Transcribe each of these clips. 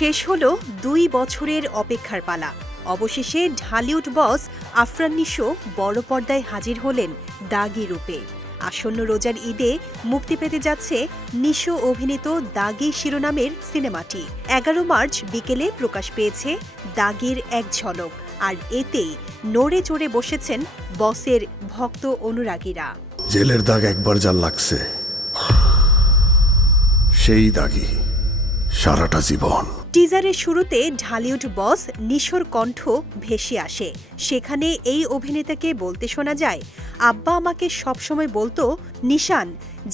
শেষ হলো ২ বছরের অপেক্ষার পালা। অবশেষে ঢালিউড বস আফরান নিশো বড় পর্দায় হাজির হলেন দাগি রূপে। আসন্ন রোজার ঈদে মুক্তি পেতে যাচ্ছে নিশো অভিনীত দাগি শিরোনামের সিনেমাটি। ১১ মার্চ বিকেলে প্রকাশ পেয়েছে দাগির এক ঝলক, আর এতেই নড়ে চড়ে বসেছেন বসের ভক্ত অনুরাগীরা। জেলের দাগ একবার যা লাগছে, সেই দাগি সারাটা জীবন। টিজারের শুরুতে ঢালিউড বস নিশোর কণ্ঠ ভেসে আসে। সেখানে এই অভিনেতাকে বলতে শোনা যায়, আব্বা আমাকে সবসময় বলতো, নিশান,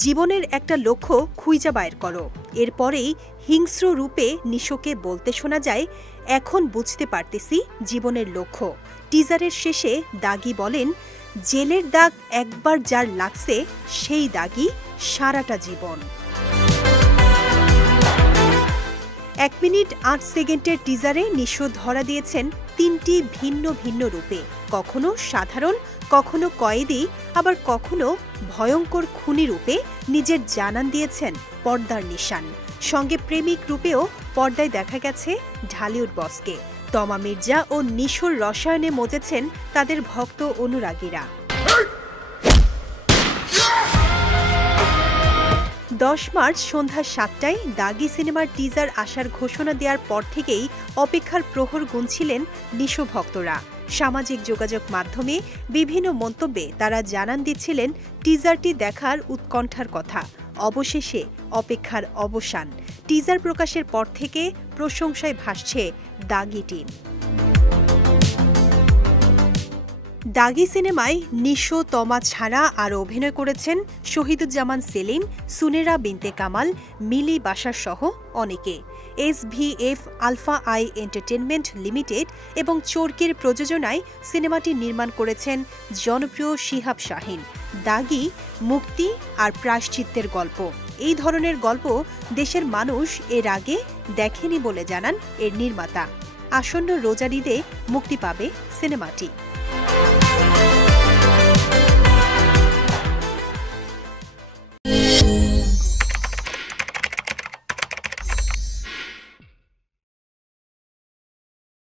জীবনের একটা লক্ষ্য খুঁজে বাইর করো। এরপরেই হিংস্র রূপে নিশোকে বলতে শোনা যায়, এখন বুঝতে পারতেছি জীবনের লক্ষ্য। টিজারের শেষে দাগি বলেন, জেলের দাগ একবার যার লাগছে, সেই দাগি সারাটা জীবন। ১ মিনিট ৮ সেকেন্ডের টিজারে নিশো ধরা দিয়েছেন ৩টি ভিন্ন ভিন্ন রূপে, কখনো সাধারণ, কখনো কয়েদি, আবার কখনো ভয়ঙ্কর খুনি রূপে নিজের জানান দিয়েছেন পর্দার নিশান। সঙ্গে প্রেমিক রূপেও পর্দায় দেখা গেছে ঢালিউড বসকে। তমা মির্জা ও নিশোর রসায়নে মজেছেন তাদের ভক্ত অনুরাগীরা। ১০ মার্চ সন্ধ্যা ৭টায় দাগি সিনেমার টিজার আসার ঘোষণা দেওয়ার পর থেকেই অপেক্ষার প্রহর গুনছিলেন নিশো ভক্তরা। সামাজিক যোগাযোগ মাধ্যমে বিভিন্ন মন্তব্যে তারা জানান দিচ্ছিলেন টিজারটি দেখার উৎকণ্ঠার কথা। অবশেষে অপেক্ষার অবসান। টিজার প্রকাশের পর থেকে প্রশংসায় ভাসছে দাগি টিম। দাগি সিনেমায় নিশো, তমা ছাড়া আরও অভিনয় করেছেন শহীদুজ্জামান সেলিম, সুনেরা বিনতে কামাল, মিলি বাশার সহ অনেকে। SVF alpha I entertainment limited এবং চরকির প্রযোজনায় সিনেমাটি নির্মাণ করেছেন জনপ্রিয় শিহাব শাহীন। দাগি মুক্তি আর প্রায়শ্চিত্তের গল্প। এই ধরনের গল্প দেশের মানুষ এর আগে দেখেনি বলে জানান এর নির্মাতা। আসন্ন রোজার ঈদে মুক্তি পাবে সিনেমাটি।